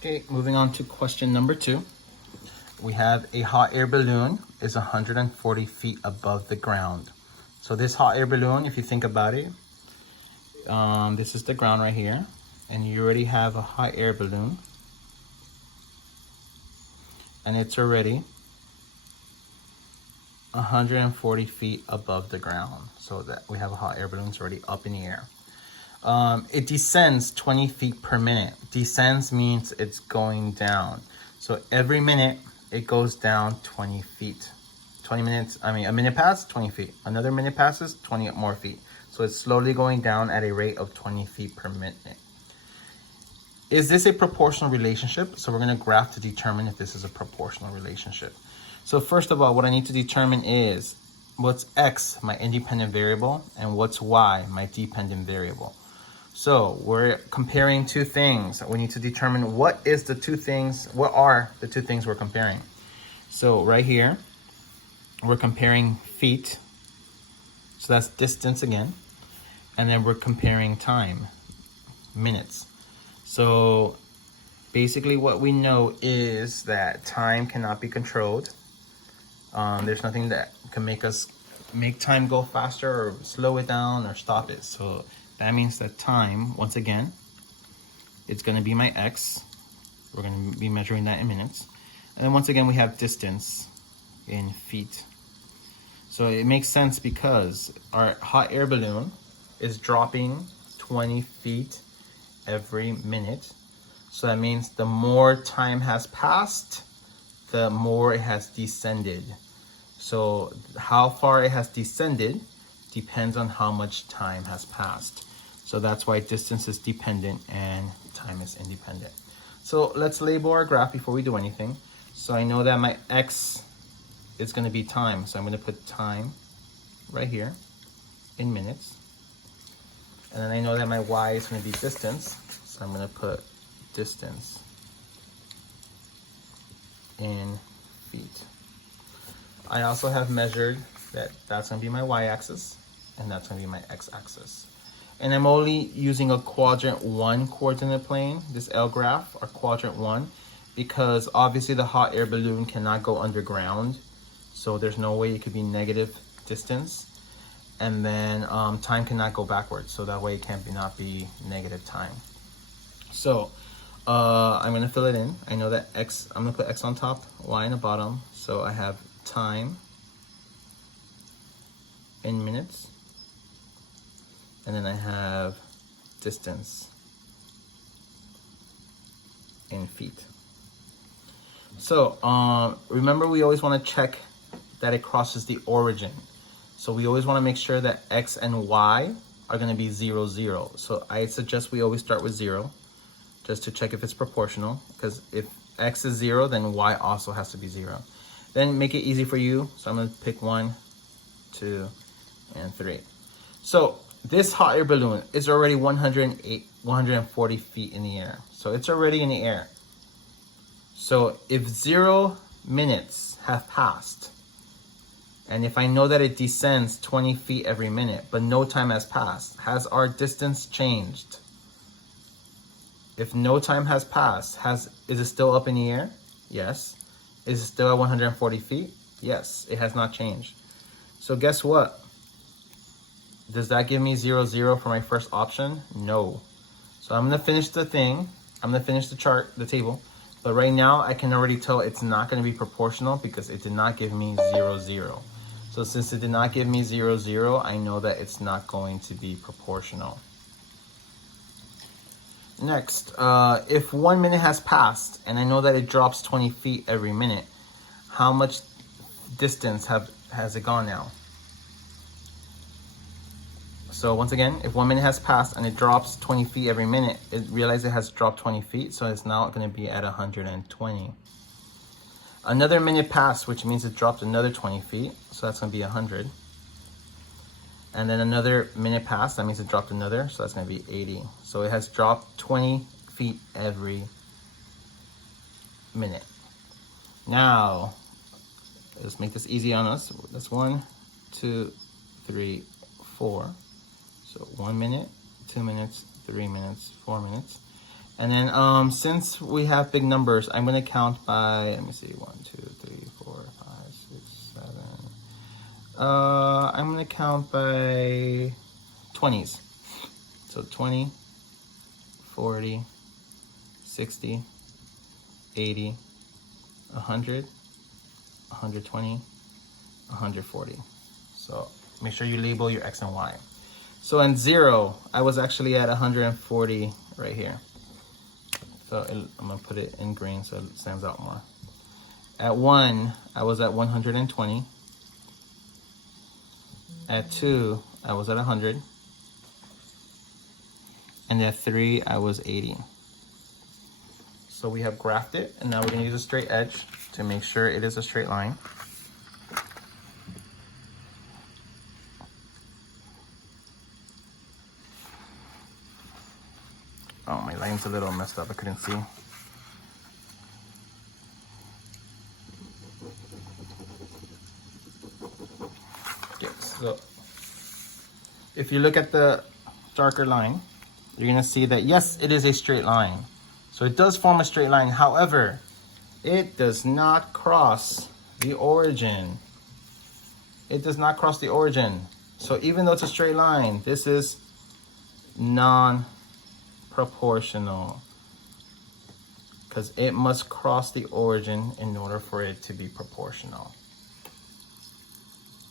Okay, moving on to question number 2. We have a hot air balloon is 140 feet above the ground. So this hot air balloon, if you think about it, this is the ground right here, and you already have a hot air balloon, and it's already 140 feet above the ground. So that we have a hot air balloon, it's already up in the air. It descends 20 feet per minute. Descends means it's going down. So every minute it goes down 20 feet. 20 minutes, a minute passes, 20 feet. Another minute passes, 20 more feet. So it's slowly going down at a rate of 20 feet per minute. Is this a proportional relationship? So we're gonna graph to determine if this is a proportional relationship. So first of all, what I need to determine is what's X, my independent variable, and what's Y, my dependent variable. So we're comparing two things. We need to determine what are the two things we're comparing. So right here, we're comparing feet. So that's distance again. And then we're comparing time, minutes. So basically what we know is that time cannot be controlled. There's nothing that can make time go faster or slow it down or stop it. So that means that time, once again, it's going to be my X. We're going to be measuring that in minutes. And then once again, we have distance in feet. So it makes sense because our hot air balloon is dropping 20 feet every minute. So that means the more time has passed, the more it has descended. So how far it has descended depends on how much time has passed. So that's why distance is dependent and time is independent. So let's label our graph before we do anything. So I know that my X is going to be time. So I'm going to put time right here in minutes. And then I know that my Y is going to be distance. So I'm going to put distance in feet. I also have measured that that's going to be my Y-axis and that's going to be my X-axis. And I'm only using a quadrant 1 coordinate plane, this L graph, or quadrant 1, because obviously the hot air balloon cannot go underground. So there's no way it could be negative distance. And then time cannot go backwards. So that way it cannot be negative time. So I'm going to fill it in. I know that X, I'm going to put X on top, Y in the bottom. So I have time in minutes. And then I have distance in feet. So remember, we always want to check that it crosses the origin. So we always want to make sure that X and Y are going to be 0, 0. So I suggest we always start with 0 just to check if it's proportional, because if X is 0, then Y also has to be 0. Then make it easy for you. So I'm going to pick 1, 2, and 3. So this hot air balloon is already 140 feet in the air. So it's already in the air. So if 0 minutes have passed, and if I know that it descends 20 feet every minute, but no time has passed, has our distance changed? If no time has passed, is it still up in the air? Yes. Is it still at 140 feet? Yes, it has not changed. So guess what? Does that give me 0, 0 for my first option? No. So I'm gonna finish the thing. I'm gonna finish the chart, the table. But right now I can already tell it's not gonna be proportional because it did not give me 0, 0. So since it did not give me 0, 0, I know that it's not going to be proportional. Next, if 1 minute has passed and I know that it drops 20 feet every minute, how much distance has it gone now? So once again, if 1 minute has passed and it drops 20 feet every minute, realize it has dropped 20 feet, so it's now going to be at 120. Another minute passed, which means it dropped another 20 feet, so that's going to be 100. And then another minute passed, that means it dropped another, so that's going to be 80. So it has dropped 20 feet every minute. Now, let's make this easy on us. That's 1, 2, 3, 4. So 1 minute, 2 minutes, 3 minutes, 4 minutes. And then since we have big numbers, I'm gonna count by, let me see, 1, 2, 3, 4, 5, 6, 7. I'm gonna count by 20s. So 20, 40, 60, 80, 100, 120, 140. So make sure you label your X and Y. So in 0, I was actually at 140 right here. So I'm gonna put it in green so it stands out more. At 1, I was at 120. At 2, I was at 100. And at 3, I was 80. So we have graphed it, and now we're gonna use a straight edge to make sure it is a straight line. Oh, my line's a little messed up, I couldn't see. Okay, so if you look at the darker line, you're gonna see that yes, it is a straight line. So it does form a straight line. However, it does not cross the origin. It does not cross the origin. So even though it's a straight line, this is non-proportional because it must cross the origin in order for it to be proportional.